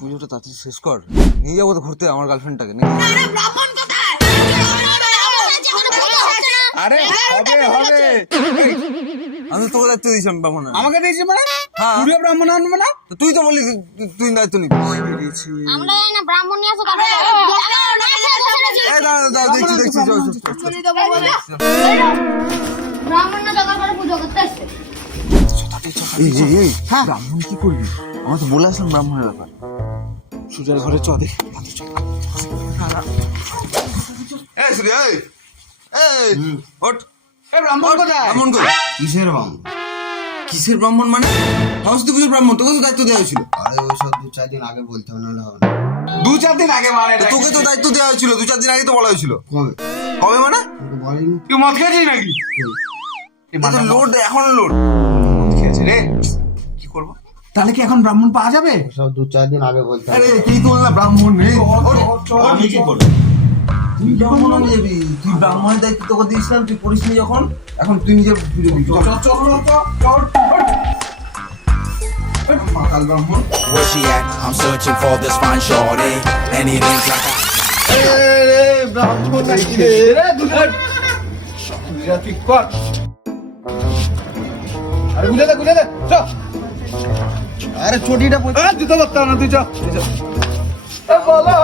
পুজোটা তাড়াতাড়ি শেষ কর, নিয়ে যাবো তো ঘুরতে আমার গার্লফ্রেন্ডটাকে নিয়ে। আরে হবে হবে, আমি তোকে দায়িত্ব দিয়েছিলাম ব্রাহ্মণ। আমাকে দিয়েছি মানে হ্যাঁ। পুরো ব্রাহ্মণ আনবে না? তো তুই তো বললি তুই দায়িত্ব নিবি। আমরা জানি না ব্রাহ্মণ নিয়ে আসো তারপরে এই দাঁড়া দাঁড়া, দেখছি দেখছি, চল চল চল। ব্রাহ্মণ না জোগাড় করে পুজো করতে আসছে। এই এই এই, ব্রাহ্মণ কি করবি? আমার তো বলে আসলাম ব্রাহ্মণের ব্যাপার। সুজার ঘরে চ দেখ। এই সুরি, এই এই ওঠ। এ ব্রাহ্মণ কোথায়? ব্রাহ্মণ কই? কিসের বাম? কিসের ব্রাহ্মণ মানে? সরস্বতী পুজোর ব্রাহ্মণ, তোকে তো দায়িত্ব দেওয়া হয়েছিল। আরে ওসব 2-4 দিন আগে বলতে হবে, নাহলে হবে না। 2-4 দিন আগে মানে তো তোকে তো দায়িত্ব দেওয়া হয়েছিল, 2-4 দিন আগে তো বলা হয়েছিল। কবে? কবে মানে? তোকে বলেনি? তুই মদ খেয়েছিস নাকি? এটা তো লোড, এখন লোড। খেয়েছে রে, কি করবো? তাহলে কি এখন ব্রাহ্মণ পাওয়া যাবে? ওসব 2-4 দিন আগে বলতে হবে। আরে কি তোল না ব্রাহ্মণ নেই। আমি কি করবো? তুই ব্রাহ্মণ হয়ে যাবি, তুই ব্রাহ্মণের দায়িত্ব তোকে দিয়েছিলাম, তুই করিস নি যখন, এখন তুই নিজে পুজো দিবি। মাতাল ব্রাহ্মণ। Where she at? I'm searching for this fine shorty. Anything's like a ব্রাহ্মণ নাকি রে? রে দুধ তুই কর। আরে গুলে দে চ। আরে চটিটা জুতো করতে হবে না, তুই চ। বলো